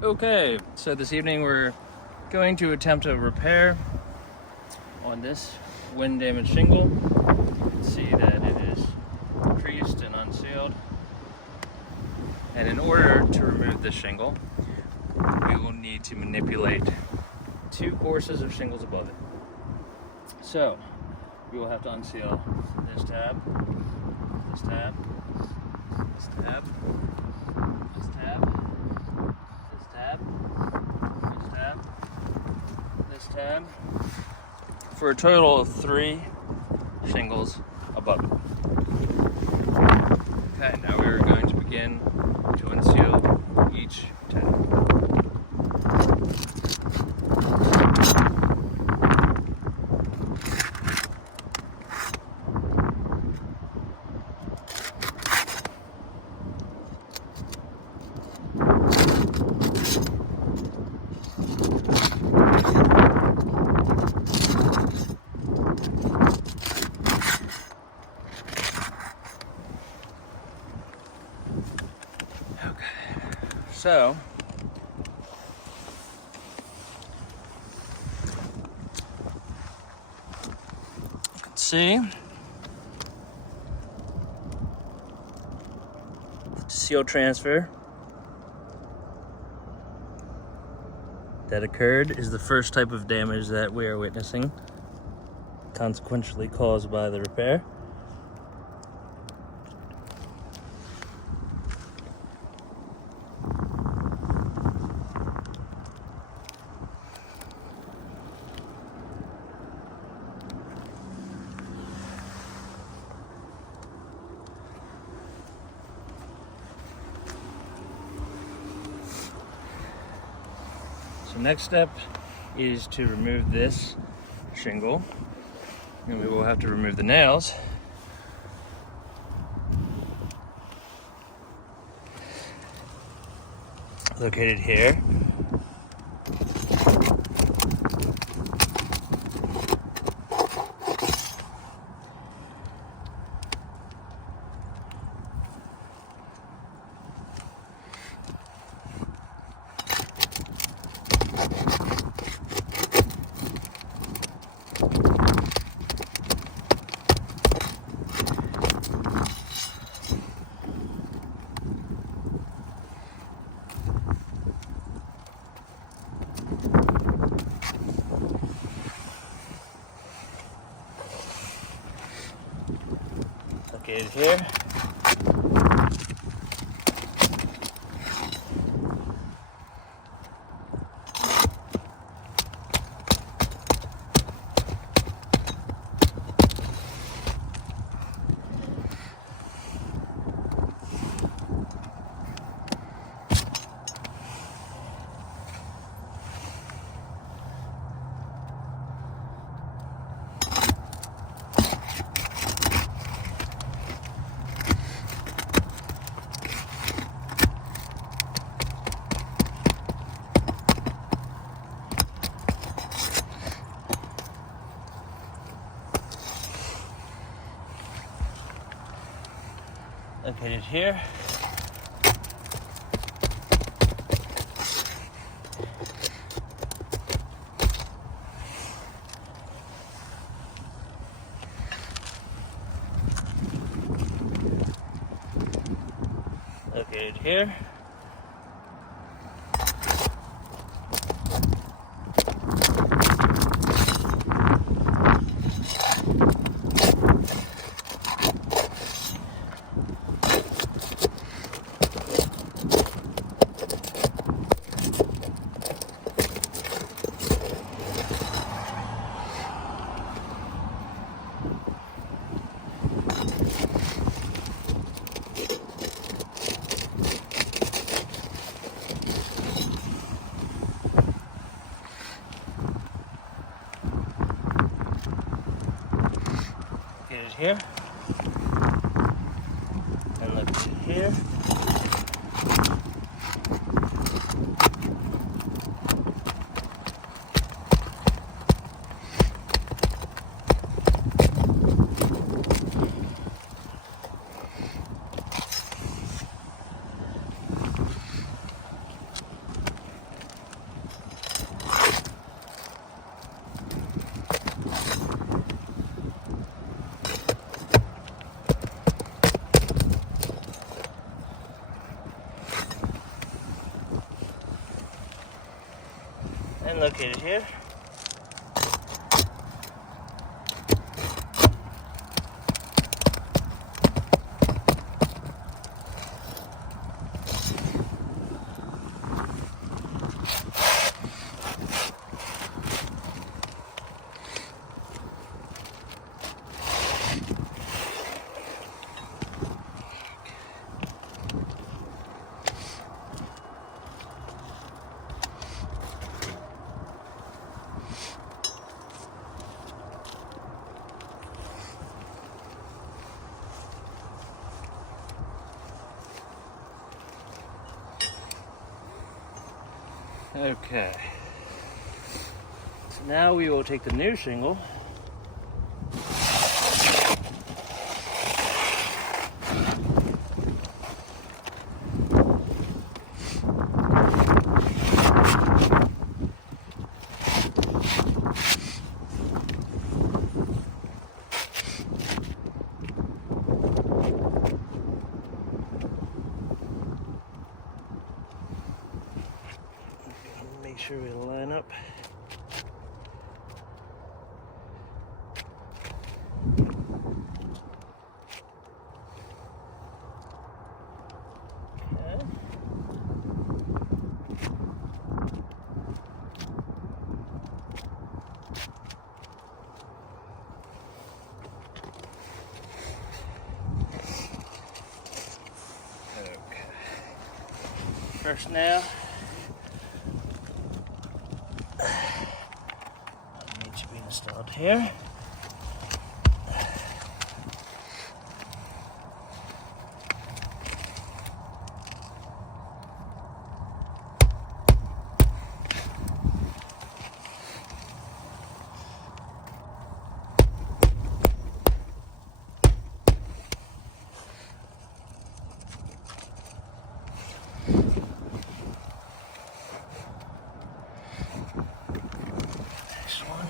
Okay, so this evening we're going to attempt a repair on this wind damaged shingle. You can see that it is creased and unsealed. And in order to remove this shingle, we will need to manipulate 2 courses of shingles above it. So, we will have to unseal this tab, this tab, this tab, this tab, this tab, this tab, this tab, for a total of 3 shingles above it. Okay, now we are going to begin to unseal each tab. So, you can see the seal transfer that occurred is the first type of damage that we are witnessing, consequentially caused by the repair. So next step is to remove this shingle, and we will have to remove the nails. Located here. Located here. Located here. Located here. Here and look here. and located here. Okay, so now we will take the new shingle make sure we line up. Okay. First nail. Needs to be installed here. Next one.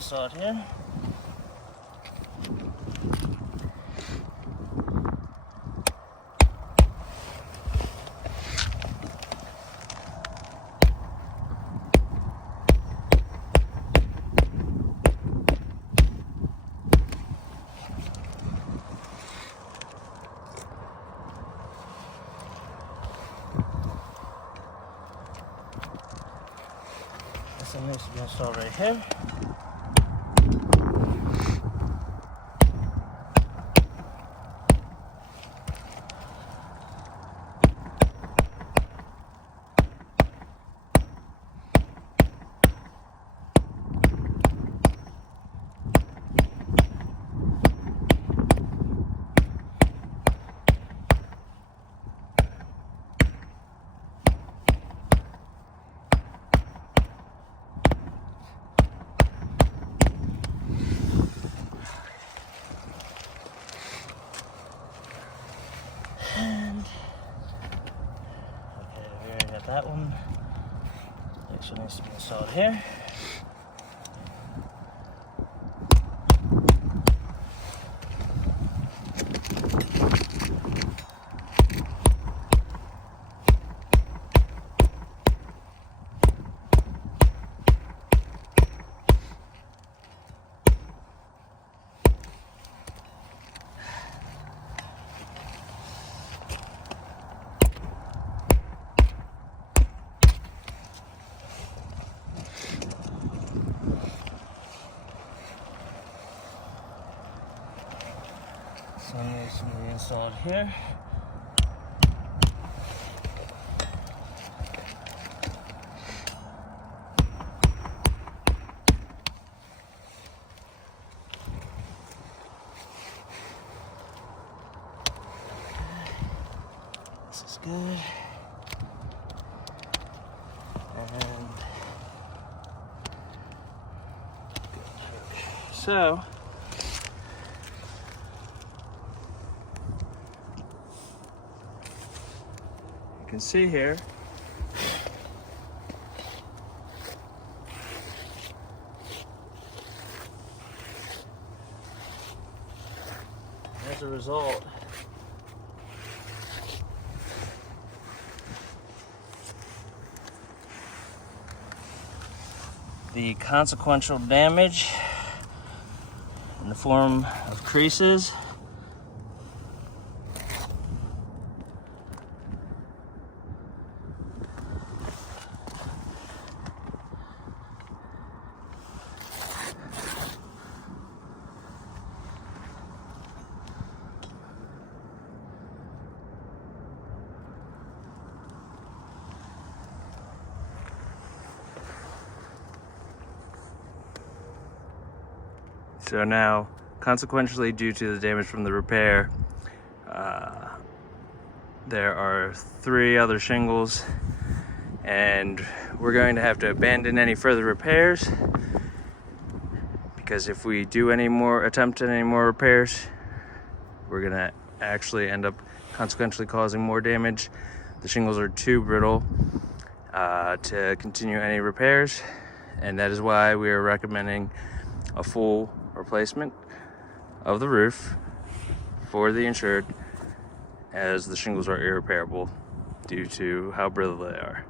Start here. This one needs to be installed right here. That one actually needs to be installed here. Some needs to be installed here. This is good. And so you can see here as a result the consequential damage in the form of creases So now, consequentially, due to the damage from the repair, there are 3 other shingles, and we're going to have to abandon any further repairs, because if we do attempt any more repairs, we're gonna actually end up consequentially causing more damage. The shingles are too brittle to continue any repairs, and that is why we are recommending a full replacement of the roof for the insured, as the shingles are irreparable due to how brittle they are.